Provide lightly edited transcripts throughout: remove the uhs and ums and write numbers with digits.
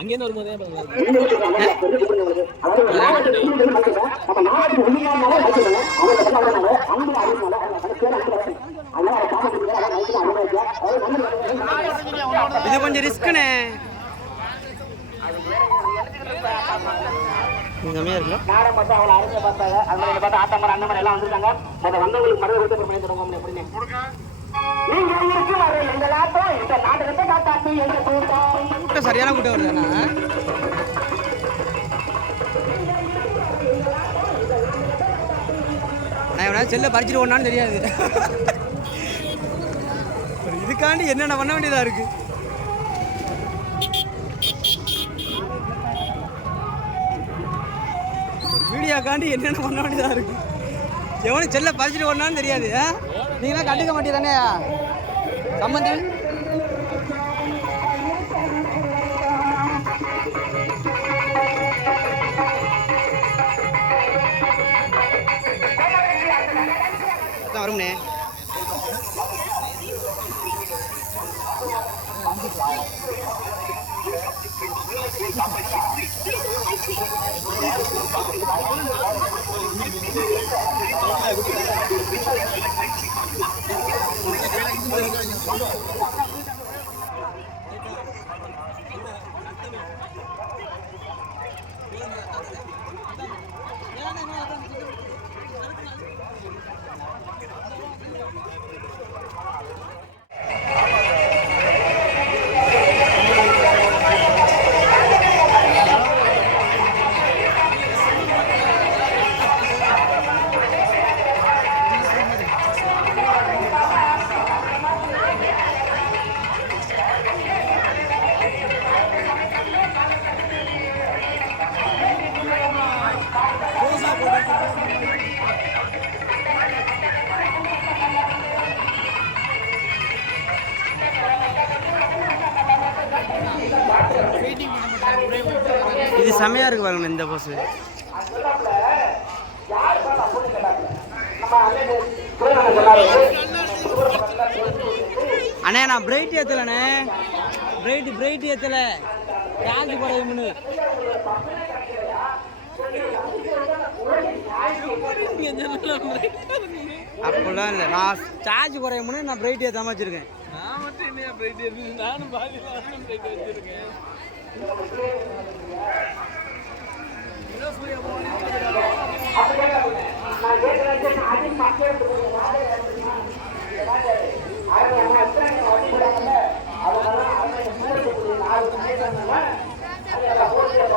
அங்கேருந்து வரும்போது இது கொஞ்சம் ரிஸ்க்குண்ணே. கம்மியா இருக்குல்ல நாடம் பார்த்தா அவளை அறிஞ்ச பார்த்தாங்க. அது மாதிரி பார்த்தா ஆத்தமரம் அண்ணமரம் எல்லாம் வந்திருக்காங்க. அதை வந்தவங்களுக்கு மருந்து கொடுத்து பண்ணி தருவோம் எப்படின்னு கூட்டம் சரியான கூட்டம் வருதுண்ணா. நான் எவனா செல்ல பறிச்சுட்டு ஓடனான்னு தெரியாது. இதுக்காண்டி என்னென்ன பண்ண வேண்டியதா இருக்கு. வீடியோக்காண்டி என்னென்ன பண்ண வேண்டியதா இருக்கு. எவனும் செல்ல பறிச்சுட்டு ஓடனான்னு தெரியாது. நீங்களாம் கண்டுக்க மாட்டீங்க சம்பந்தம். வரும்னே இது செமையா இருக்கு பாருங்க இந்த போஸ். அண்ணே நான் பிரைட் ஏத்தலண்ணே. பிரைட் ஏத்தல சார்ஜ் குறையும்னு. அப்படிலாம் இல்லை, நான் சார்ஜ் குறையும்னு நான் பிரைட் ஏத்தாம வச்சிருக்கேன். நான் மட்டும் என்ன பிரைட் ஏற்றி நானும் பாதி பிரைட் வச்சிருக்கேன்.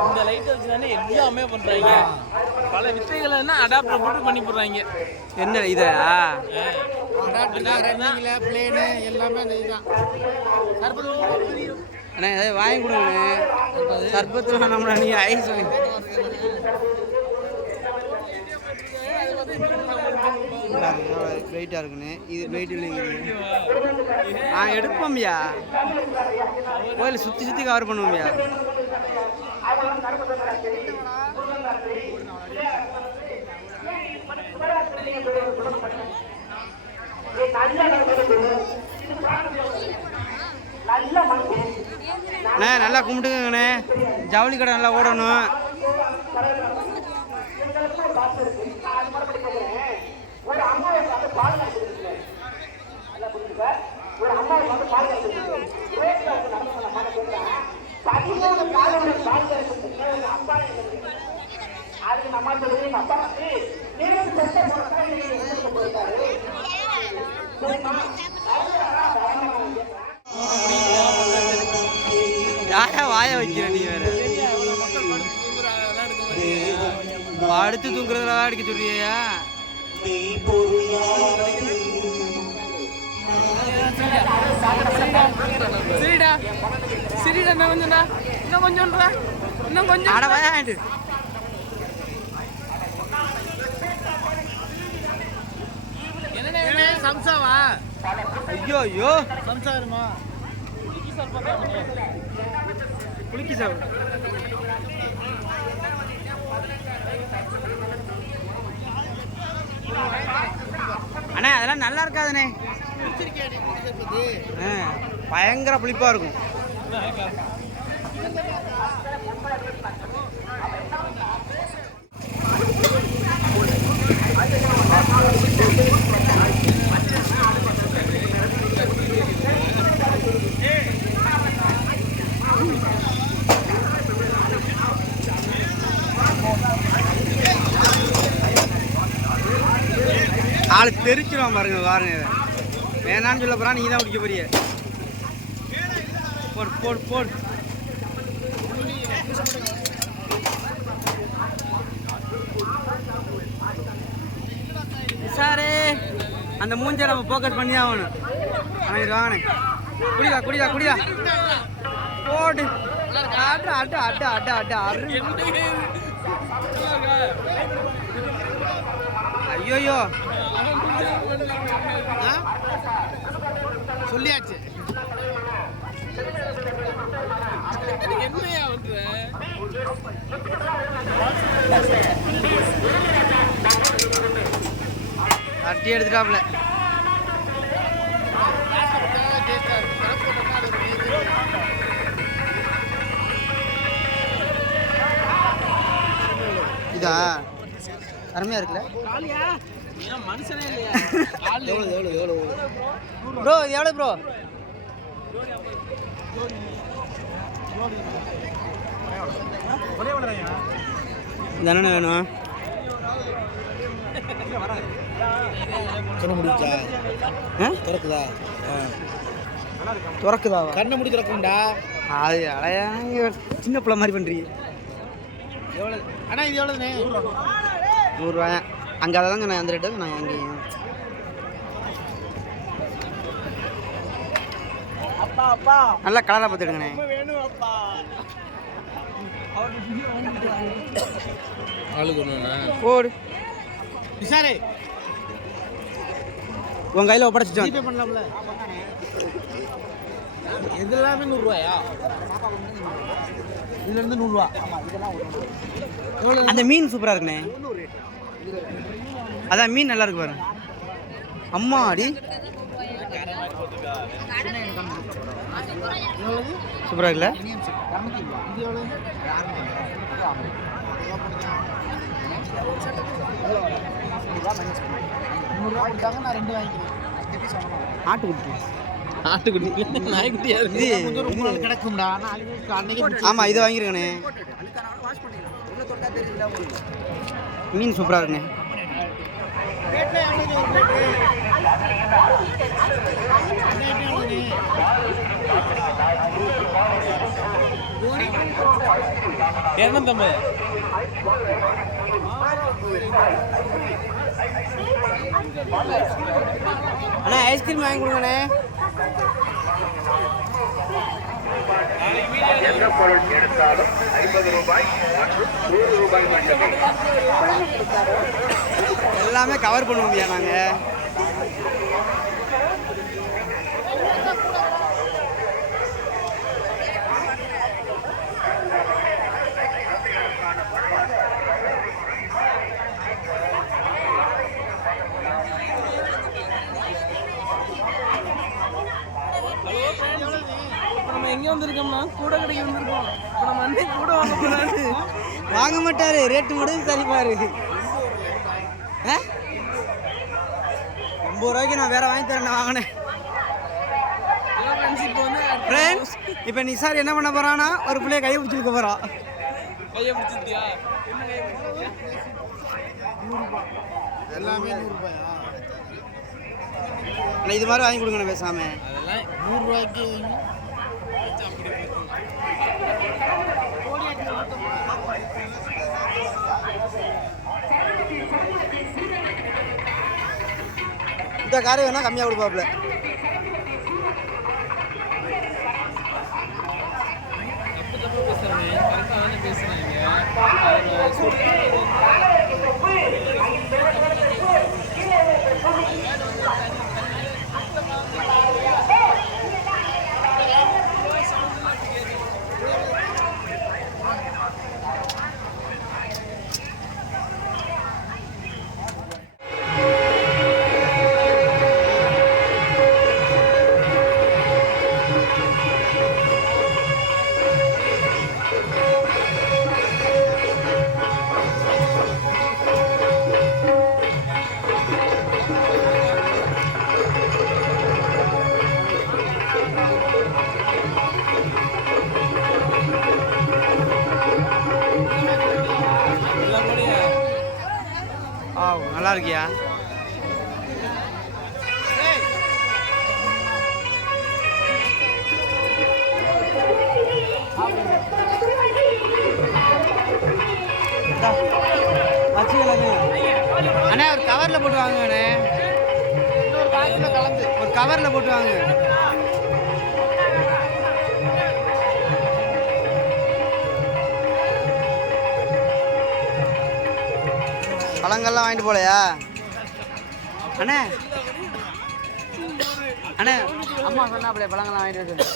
இந்த லைட் வச்சுதானே எல்லாமே பண்றாங்க. பல வித்தைகளை அடாப்டர் போட்டு பண்ணி போடுறாங்க. என்ன இதா பிளேனு எல்லாமே இதுதான். அண்ணா ஏதாவது வாங்கி கொடுங்க. சர்பத்து வேணாம்னா நீங்கள் ஐஸ் பிரைட்டாக இருக்குண்ணே. இது பிரைட் இல்லைங்க. எடுப்போம்யா, கோயில் சுற்றி கவர் பண்ணுவோம்யா. அண்ணே நல்லா கும்பிட்டுங்கண்ணே. ஜவுளி கடை நல்லா ஓடணும். யாரா வாய வைக்கிற நீ வேற. அடுத்து தூங்குறதுல அடிக்க சொல்றியா? சரிடா சரிடா, இன்னும் கொஞ்சம்டா, இன்னும் கொஞ்சம்டா, இன்னும் கொஞ்சம். அட வாயாண்டு என்ன சம்சாவா? ஐயோ ஐயோ சம்சாருமா? குலுக்கி சாப்பிடு. அண்ணே அதெல்லாம் நல்லா இருக்காதுண்ணே. பயங்கர புளிப்பாக இருக்கும். ஆளு தெரிச்சிருவான் பாருங்க பாருங்க. வேணான்னு சொல்ல போறா, நீங்க தான் குடிக்க போறிய. போடு போடு போடு. சாரே அந்த மூஞ்ச நம்ம ஃபோக்கஸ் பண்ணி ஆகணும். வாங்கிட்டு வாங்கண்ணே. குடிடா குடிடா குடிடா. போடு. அட்ட அட்ட அட்ட அட்ட அட்ட அரு. ஐயோயோ சொல்லியாச்சு. என்னையா பண்ற? தட்டி எடுத்துட்டாப்ல. இதா அருமையா இருக்குல்ல மனுஷனே இல்லையா? ப்ரோ இது எவ்வளோ ப்ரோ? தானே வேணும். கண்ணை முடிச்சா திறக்குதா? திறக்குதா? கண்ணை முடி திறக்கும்டா. அது அடையாங்க சின்ன பிள்ளை மாதிரி பண்ணுறீங்க. எவ்வளோ அண்ணா இது எவ்வளோண்ணே? 100 ரூபாயா? அங்கே அதை தாங்க நான் அந்த ரேட்டு நான் அங்கேயும். நல்லா கலராக பார்த்துடுங்கண்ணே. ஆளுக்கு ஒண்ணுண்ணா. போடு விசாரே உன் கையில் ஒப்படைச்சிட்டோம். ஜிபே பண்ணலாம்ல? இது எல்லாமே 100 ரூபாயா? இதுலேருந்து 100 ரூபா. அந்த மீன் சூப்பராக இருக்குண்ணே. அதான் மீன் நல்லா இருக்கு பாருங்க. அம்மா அடி சூப்பராக இருக்குல்ல? இது எவ்வளோ? ஆட்டுக்குட்டி. ஆட்டுக்குட்டி நாய்க்குட்டியா இது கிடக்கும்டா. ஆமாம் இது வாங்கிருக்கண்ணே. மீன் சூப்பராக இருக்குண்ணே. இரநூத்தம்பது. அண்ணா ஐஸ்கிரீம் வாங்கி கொடுங்கண்ணே. எந்த பொருள் எடுத்தாலும் 50 ரூபாய் மற்றும் 100 ரூபாய் மட்டுமே. எல்லாமே கவர் பண்ணுவோம்யா நாங்கள். நம்ம எங்க வந்திருக்கோம்னா கூட கடைக்கு வந்திருக்கோம். இப்போ நம்ம அண்ணே கூட வாங்க போறாரு. வாங்க மாட்டாரு, ரேட்டு மட்டும் சரிப்பாரு. 50 ரூபாய்க்கு நான் வேற வாங்கி தரேன். வாங்கினேன். இப்போ வந்து ஃப்ரெண்ட்ஸ் இப்போ நிசார் என்ன பண்ண போறான்னா ஒரு பிள்ளைய கையை பிடிச்சிருக்க போறான். கையை பிடிச்சிருக்கியா? என்ன கையை பிடிச்சிருக்கியா? எல்லாமே 100 ரூபாயா? இது மாதிரி வாங்கி கொடுங்கண்ணே பேசாம. அதெல்லாம் 100 ரூபாய்க்கு இந்த காரை வேணா கம்மியாக கொடுப்பாப்புல. தப்பு பேசுறாங்க. கரெக்டாக தானே பேசுறாங்க. நல்லா இருக்கியா? அண்ணே ஒரு கவரில் போட்டு வாங்க அண்ணே. ஒரு கவரில் போட்டு வாங்க. பழங்கள்லாம் வாங்கிட்டு போலையா அண்ணே? அண்ணே அம்மா சொன்னா அப்படியே பழங்கள்லாம் வாங்கிட்டு வந்து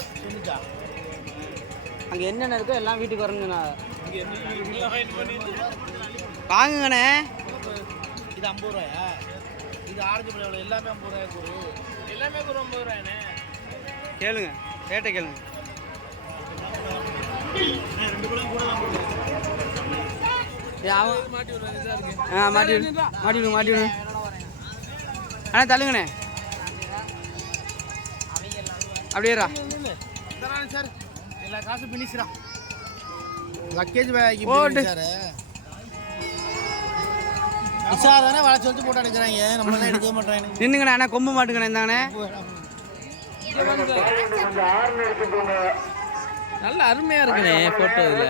அங்கே என்னென்ன இருக்கோ எல்லாம் வீட்டுக்கு வரணுங்கண்ணா. வாங்குங்கண்ணே. இது 50 ரூபாயா? இது ஆரஞ்சு பழம் எல்லாமே 50 ரூபாய்க்கு எல்லாமே ஒரு 50 ரூபாய்ண்ணே. கேளுங்க, ரேட்டை கேளுங்க. மாட்டி விடுறாங்க இதா இருக்கு. மாட்டி விடுங்க. அண்ணா தள்ளுங்கண்ணே. அப்படியேரா சார் எல்லா காசும் பினிஷ்ரா. லக்கேஜ் பேக் போட்டு. சார் தானே வளைச்சு வச்சு போட்டு எடுக்கிறாங்க, நம்ம தான் எடுக்கவே மாட்டாங்க. நின்னுங்கண்ணே. அண்ணா கொம்பு மாட்டுங்கண்ணே. இந்தாங்கண்ணே. நல்ல அருமையா இருக்குண்ணே போட்டோ இதுல.